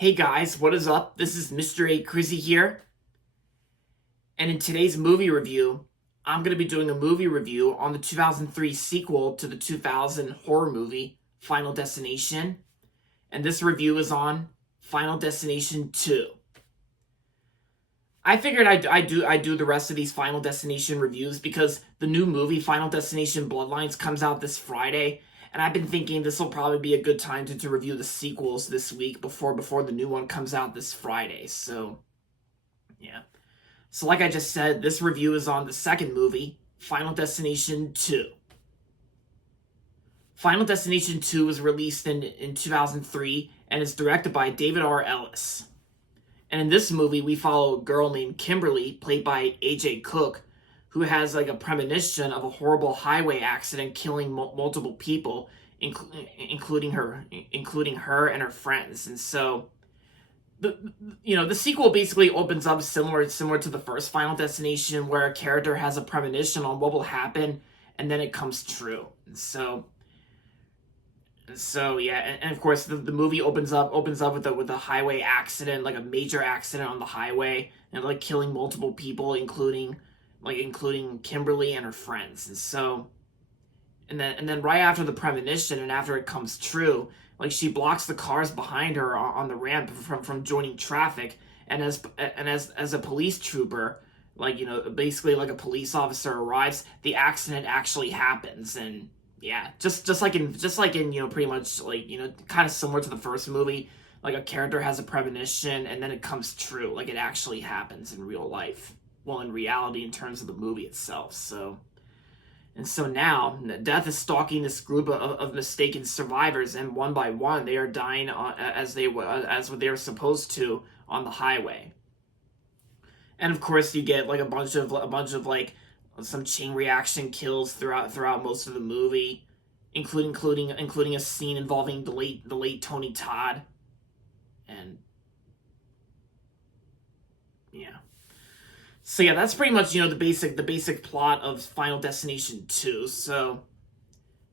Hey guys, what is up? This is Mr. A. Crizzy here, and in today's movie review, I'm going to be doing a movie review on the 2003 sequel to the 2000 horror movie, Final Destination, and this review is on Final Destination 2. I figured I'd do the rest of these Final Destination reviews because the new movie, Final Destination Bloodlines, comes out this Friday, and I've been thinking this will probably be a good time to review the sequels this week before the new one comes out this Friday. So, yeah. So like I just said, this review is on the second movie, Final Destination 2. Final Destination 2 was released in 2003 and is directed by David R. Ellis. And in this movie, we follow a girl named Kimberly, played by AJ Cook, who has like a premonition of a horrible highway accident killing multiple people, including her and her friends. And so, the sequel basically opens up similar to the first Final Destination, where a character has a premonition on what will happen, and then it comes true. So yeah, and of course the movie opens up with a highway accident, like a major accident on the highway, and like killing multiple people, including Kimberly and her friends. And then right after the premonition and after it comes true, like she blocks the cars behind her on the ramp from joining traffic, and as a police trooper, basically like a police officer arrives, the accident actually happens. And yeah, just like in pretty much kind of similar to the first movie, like a character has a premonition and then it comes true, like it actually happens in real life. Well, in reality, in terms of the movie itself. So now death is stalking this group of mistaken survivors, and one by one they are dying as what they were supposed to on the highway. And of course, you get like a bunch of like some chain reaction kills throughout most of the movie, including a scene involving the late Tony Todd. And yeah. So yeah, that's pretty much the basic plot of Final Destination 2. So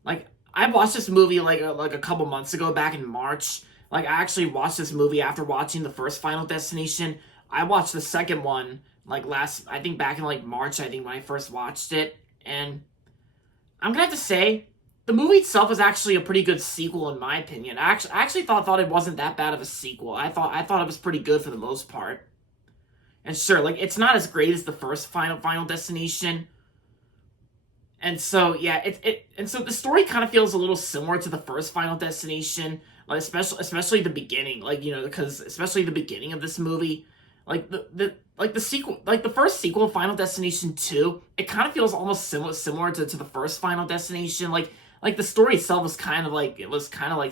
like I watched this movie like a couple months ago, back in March. Like I actually watched this movie after watching the first Final Destination. I watched the second one I think back in like March, I think, when I first watched it. And I'm gonna have to say the movie itself was actually a pretty good sequel in my opinion. I actually thought it wasn't that bad of a sequel. I thought it was pretty good for the most part. And sure, like it's not as great as the first Final Destination. And so yeah, and so the story kind of feels a little similar to the first Final Destination, like especially the beginning, because especially the beginning of this movie, like the sequel, like the first sequel, Final Destination 2, it kind of feels almost similar to the first Final Destination. Like the story itself was kind of like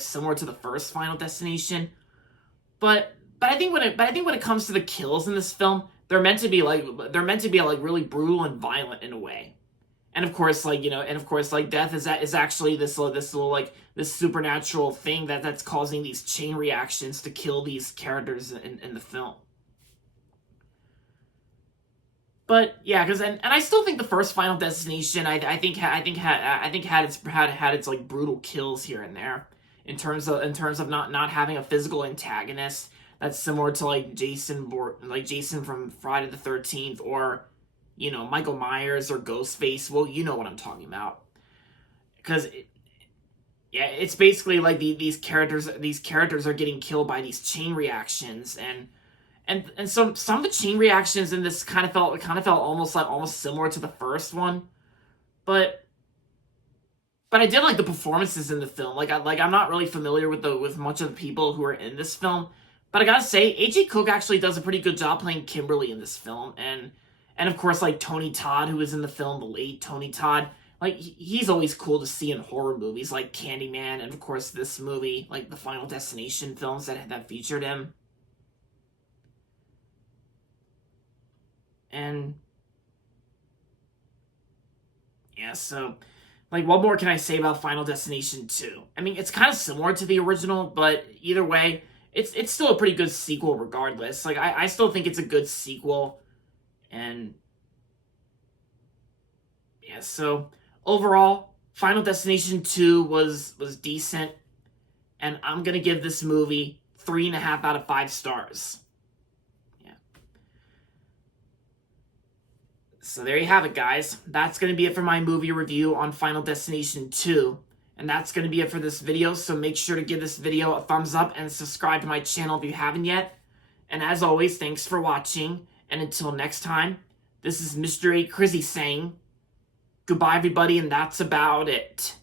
similar to the first Final Destination, but I think when it comes to the kills in this film, they're meant to be like really brutal and violent in a way. And of course, death is actually this little this supernatural thing that's causing these chain reactions to kill these characters in the film. But yeah, and I still think the first Final Destination I think had its like brutal kills here and there, in terms of not having a physical antagonist that's similar to like Jason from Friday the 13th, or Michael Myers or Ghostface. Well, you know what I'm talking about. Because yeah, it's basically like these characters are getting killed by these chain reactions, and some of the chain reactions in this kind of felt almost similar to the first one. But I did like the performances in the film. I'm not really familiar with much of the people who are in this film, but I gotta say, AJ Cook actually does a pretty good job playing Kimberly in this film. And of course, like Tony Todd, who was in the film, the late Tony Todd, like he's always cool to see in horror movies like Candyman, and of course this movie, like the Final Destination films that featured him. And yeah, so like what more can I say about Final Destination 2? I mean, it's kind of similar to the original, but either way, it's still a pretty good sequel regardless. Like I still think it's a good sequel. And yeah, so overall, Final Destination 2 was decent, and I'm gonna give this movie 3.5 out of 5 stars. Yeah. So there you have it, guys. That's going to be it for my movie review on Final Destination 2. And that's going to be it for this video, so make sure to give this video a thumbs up and subscribe to my channel if you haven't yet. And as always, thanks for watching, and until next time, this is Mr. A. Crizzy saying, goodbye everybody, and that's about it.